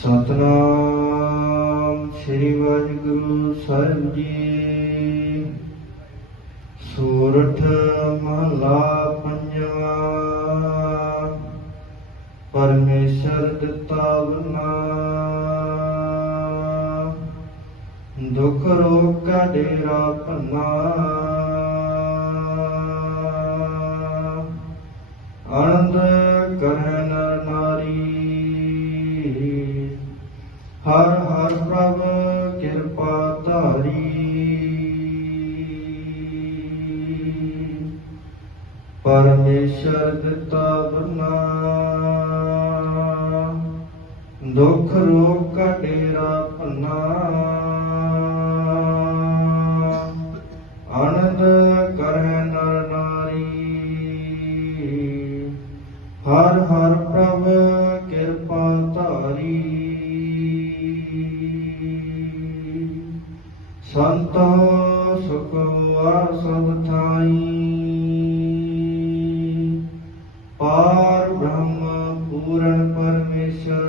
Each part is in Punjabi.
ਸਤਨਾਮ ਸ੍ਰੀ ਵਾਹਿਗੁਰੂ ਸਾਹਿਬ ਜੀ। ਸੂਰਠ ਮਹਲਾ ਪੰਜਵਾ, ਪਰਮੇਸ਼ਰ ਦਿੱਤਾ ਬਨਾ ਦੁਖ ਰੋਗ ਕਾ ਡੇਰਾ ਭੰਨਾ। ਆਨੰਦ ਕਰੈ ਹਰ ਹਰ ਪ੍ਰਭ ਕਿਰਪਾ ਧਾਰੀ। ਪਰਮੇਸ਼ਰ ਦਿੱਤਾ ਬਨਾ ਦੁਖ ਰੋਗ ਕਾ ਡੇਰਾ ਭੰਨਾ। ਆਨੰਦ ਕਰੈ ਨਰ ਨਾਰੀ। ਹਰ ਹਰ ਪ੍ਰਭ ਸੰਤੋ ਸੁਖ ਵਾਰ ਸਭ ਥਾਈ। ਪਾਰ ਬ੍ਰਹਮ ਪੂਰਨ ਪਰਮੇਸ਼ਰ,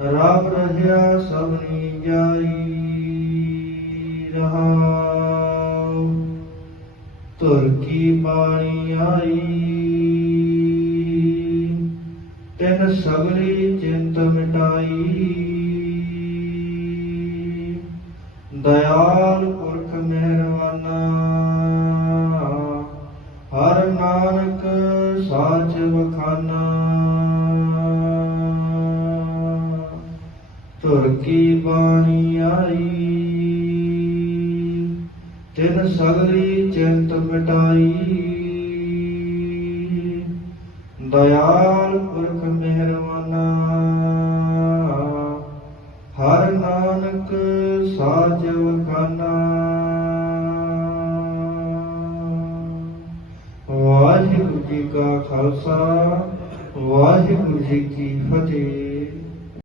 ਰੱਬ ਰਹਿਆ ਸਭਨੀ ਜਾਈ ਰਹਾਉ। ਤੁਰ ਕੀ ਬਾਣੀ ਆਈ, ਤਿਨ ਸਗਲੀ ਚਿੰਤ ਮਿਟਾਈ। ਦਇਆਲ ਪੁਰਖ ਮਿਹਰਬਾਨਾ ਹਰ ਨਾਨਕ ਸਾਚ ਵਖਾਨਾ। ਤੁਰ ਕੀ ਬਾਣੀ ਆਈ, ਤਿਨ ਸਗਲੀ ਚਿੰਤ ਮਿਟਾਈ। ਦਇਆਲ ਪੁਰਖ ਮਿਹਰਵਾਨਾ ਨਾਨਕ ਸਾਜ ਵਾਹਿਗੁਰੂ ਜੀ ਕਾ ਖਾਲਸਾ ਵਾਹਿਗੁਰੂ ਜੀ ਕੀ ਫਤਿਹ।